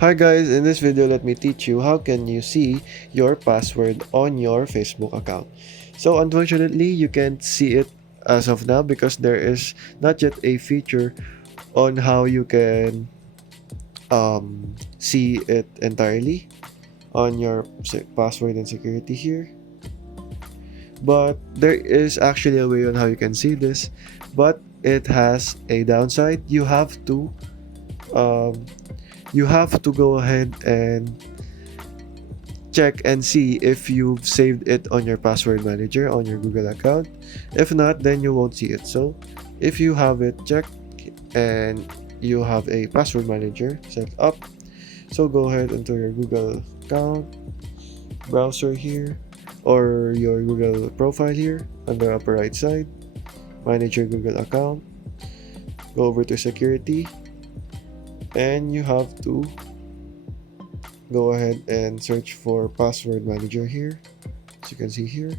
Hi guys, in this video let me teach you how can you see your password on your Facebook account. So unfortunately you can't see it as of now because there is not yet a feature on how you can see it entirely on your password and security here. But there is actually a way on how you can see this, but it has a downside. Um, you have to go ahead and check and see if you've saved it on your password manager on your Google account. If not, then you won't see it. So if you have it checked and you have a password manager set up, so go ahead into your Google account browser here or your Google profile here on the upper right side, manage your Google account, go over to security, and you have to go ahead and search for password manager here, as you can see here,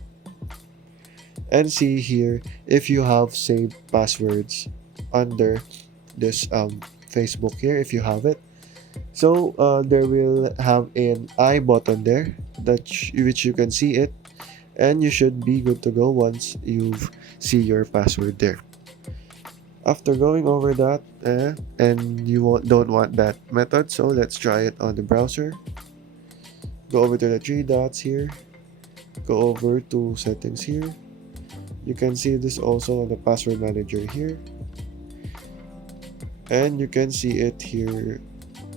and see here if you have saved passwords under this Facebook here if you have it. So there will have an I button there which you can see it, and you should be good to go once you see your password there. After going over that and you don't want that method, so let's try it on the browser. Go over to the three dots here, go over to settings here. You can see this also on the password manager here, and you can see it here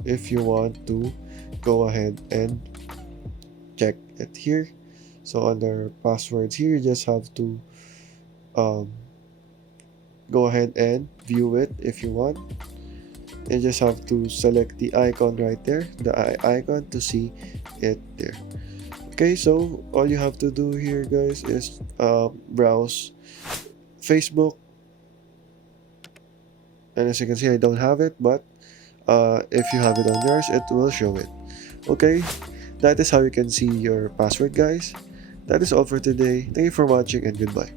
if you want to go ahead and check it here. So under passwords here, you just have to um, go ahead and view it if you want. You just have to select the icon right there, the icon, to see it there. Okay, so all you have to do here guys is browse Facebook, and as you can see I don't have it, but if you have it on yours it will show it. Okay, that is how you can see your password guys. That is all for today. Thank you for watching and goodbye.